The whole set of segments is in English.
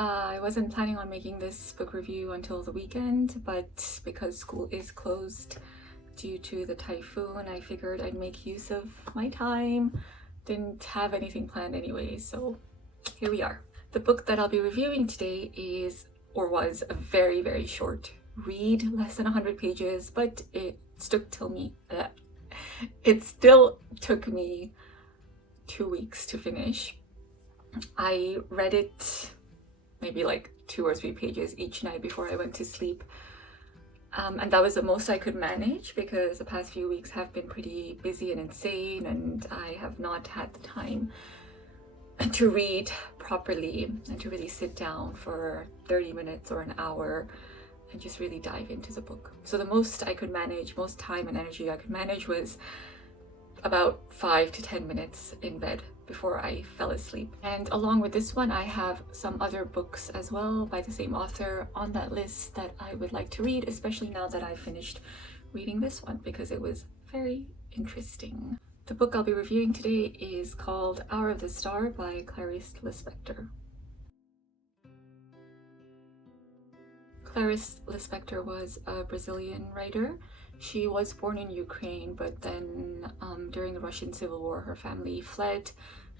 I wasn't planning on making this book review until the weekend, but because school is closed due to the typhoon, I figured I'd make use of my time. Didn't have anything planned anyway, so here we are. The book that I'll be reviewing today is, or was, a very, very short read, less than 100 pages, but it still took me 2 weeks to finish. I read it maybe like 2 or 3 pages each night before I went to sleep. And that was the most I could manage because the past few weeks have been pretty busy and insane, and I have not had the time to read properly and to really sit down for 30 minutes or an hour and just really dive into the book. So the most I could manage, most time and energy I could manage, was about 5 to 10 minutes in bed before I fell asleep. And along with this one, I have some other books as well by the same author on that list that I would like to read, especially now that I finished reading this one because it was very interesting. The book I'll be reviewing today is called Hour of the Star by Clarice Lispector. Clarice Lispector was a Brazilian writer. She was born in Ukraine, but then during the Russian Civil War, her family fled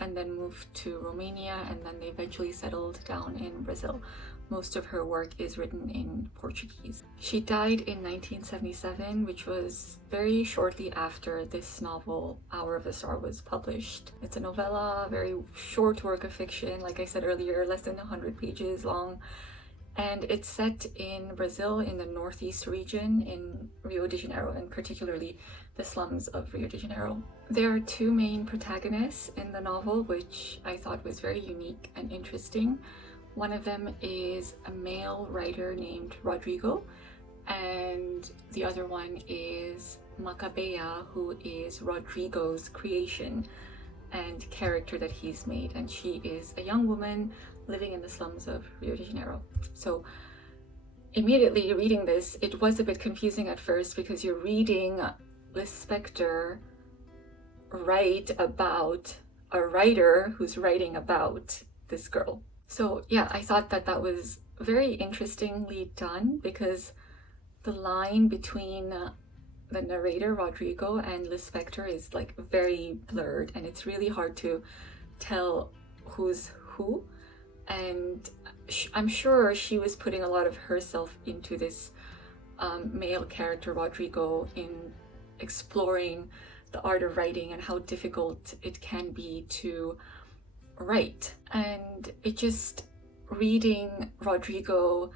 and then moved to Romania, and then they eventually settled down in Brazil. Most of her work is written in Portuguese. She died in 1977, which was very shortly after this novel, Hour of the Star, was published. It's a novella, very short work of fiction, like I said earlier, less than 100 pages long. And it's set in Brazil, in the northeast region, in Rio de Janeiro, and particularly the slums of Rio de Janeiro. There are 2 main protagonists in the novel, which I thought was very unique and interesting. One of them is a male writer named Rodrigo, and the other one is Macabéa, who is Rodrigo's creation and character that he's made, and she is a young woman living in the slums of Rio de Janeiro. So immediately reading this, it was a bit confusing at first because you're reading Lispector write about a writer who's writing about this girl. So yeah, I thought that was very interestingly done because the line between the narrator Rodrigo and Lispector is like very blurred, and it's really hard to tell who's who. And I'm sure she was putting a lot of herself into this male character Rodrigo in exploring the art of writing and how difficult it can be to write. And it just, reading Rodrigo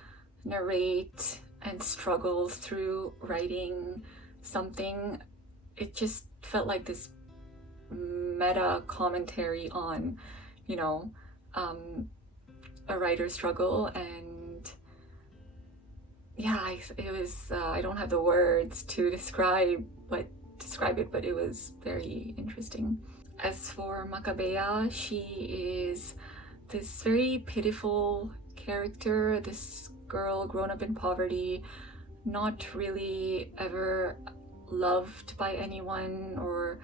narrate and struggle through writing something, it just felt like this meta commentary on, a writer's struggle. And yeah, it was, I don't have the words to describe it, but it was very interesting. As for Macabéa, she is this very pitiful character, this girl grown up in poverty, not really ever loved by anyone or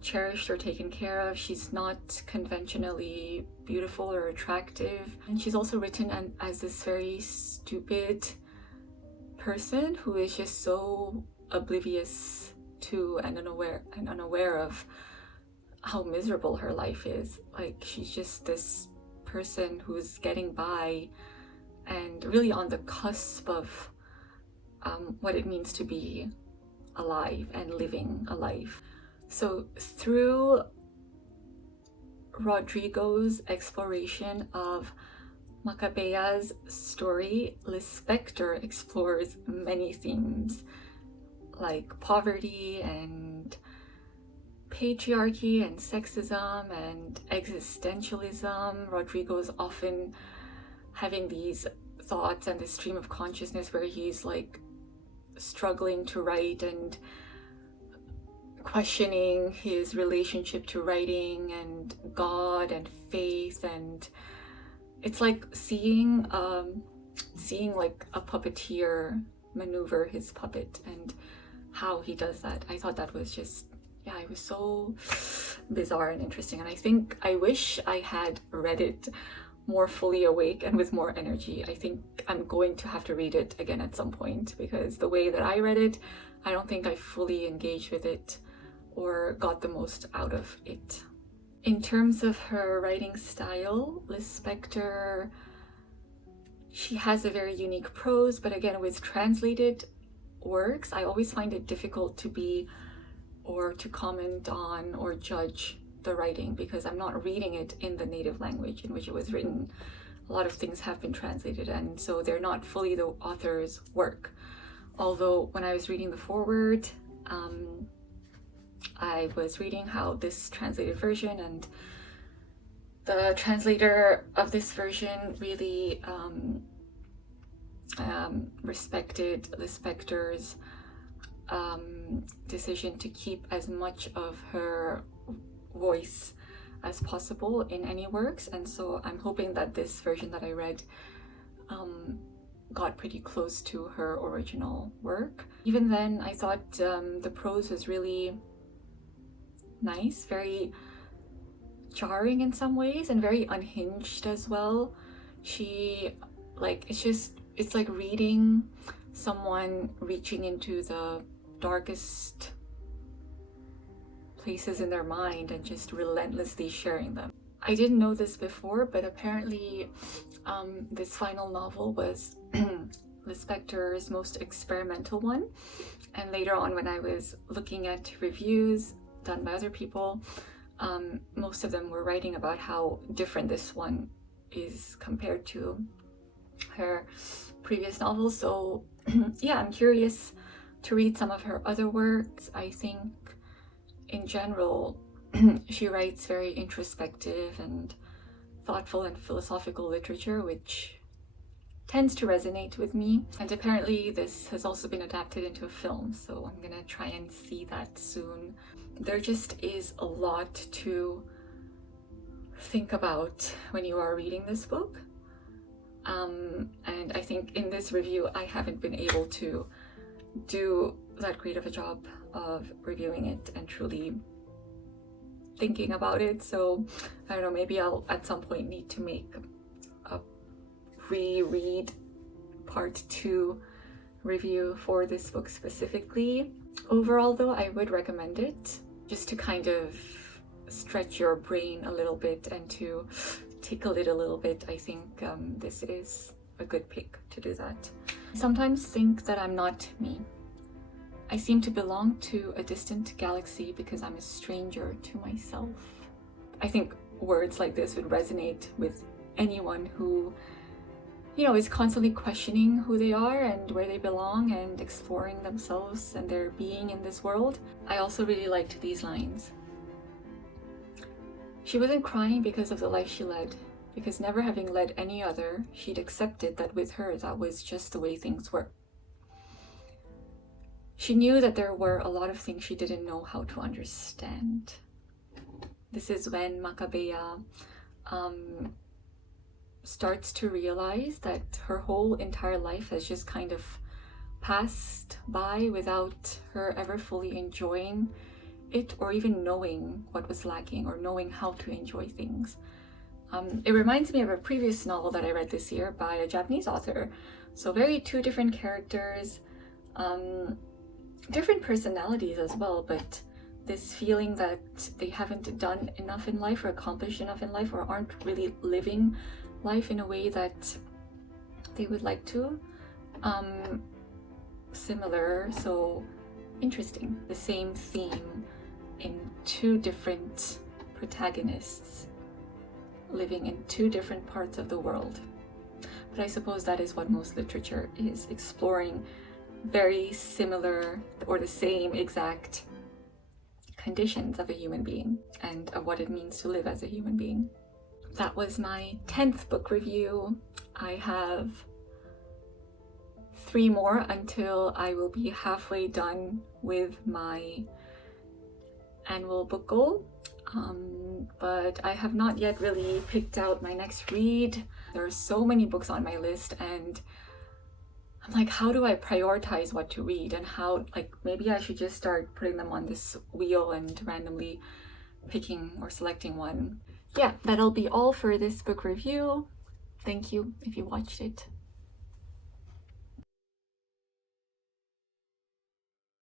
cherished or taken care of. She's not conventionally beautiful or attractive, and she's also written as this very stupid person who is just so oblivious to and unaware of how miserable her life is. Like, she's just this person who's getting by and really on the cusp of what it means to be alive and living a life. So through Rodrigo's exploration of Macabéa's story, Lispector explores many themes like poverty and patriarchy and sexism and existentialism. Rodrigo is often having these thoughts and this stream of consciousness where he's like struggling to write and questioning his relationship to writing and God and faith, and it's like seeing like a puppeteer maneuver his puppet and how he does that. I thought that was just, yeah, it was so bizarre and interesting, and I wish I had read it more fully awake and with more energy. I think I'm going to have to read it again at some point, because the way that I read it, I don't think I fully engaged with it or got the most out of it. In terms of her writing style, Lispector, she has a very unique prose, but again, with translated works, I always find it difficult to comment on or judge the writing, because I'm not reading it in the native language in which it was written. A lot of things have been translated, and so they're not fully the author's work. Although when I was reading the foreword, I was reading how this translated version, and the translator of this version really respected Lispector's decision to keep as much of her voice as possible in any works, and so I'm hoping that this version that I read got pretty close to her original work. Even then, I thought the prose was really nice, very jarring in some ways, and very unhinged as well. It's like reading someone reaching into the darkest places in their mind and just relentlessly sharing them. I didn't know this before, but apparently this final novel was Lispector's most experimental one. And later on, when I was looking at reviews done by other people, most of them were writing about how different this one is compared to her previous novels. So yeah, I'm curious to read some of her other works. I think in general she writes very introspective and thoughtful and philosophical literature, which tends to resonate with me. And apparently this has also been adapted into a film, so I'm gonna try and see that soon. There just is a lot to think about when you are reading this book. And I think in this review, I haven't been able to do that great of a job of reviewing it and truly thinking about it. So I don't know, maybe I'll at some point need to make a reread part 2 review for this book specifically. Overall though, I would recommend it just to kind of stretch your brain a little bit and to tickle it a little bit. I think this is a good pick to do that. I sometimes think that I'm not me. I seem to belong to a distant galaxy because I'm a stranger to myself. I think words like this would resonate with anyone who, is constantly questioning who they are and where they belong and exploring themselves and their being in this world. I also really liked these lines. She wasn't crying because of the life she led, because never having led any other, she'd accepted that with her that was just the way things were. She knew that there were a lot of things she didn't know how to understand. This is when Macabéa starts to realize that her whole entire life has just kind of passed by without her ever fully enjoying it or even knowing what was lacking or knowing how to enjoy things. It reminds me of a previous novel that I read this year by a Japanese author. So two different characters, different personalities as well, but this feeling that they haven't done enough in life or accomplished enough in life or aren't really living life in a way that they would like to. Similar, so interesting. The same theme in 2 different protagonists living in 2 different parts of the world. But I suppose that is what most literature is, exploring very similar or the same exact conditions of a human being and of what it means to live as a human being. That was my 10th book review. I have 3 more until I will be halfway done with my annual book goal. But I have not yet really picked out my next read. There are so many books on my list and I'm like, how do I prioritize what to read and how, maybe I should just start putting them on this wheel and randomly picking or selecting one. Yeah, that'll be all for this book review. Thank you if you watched it.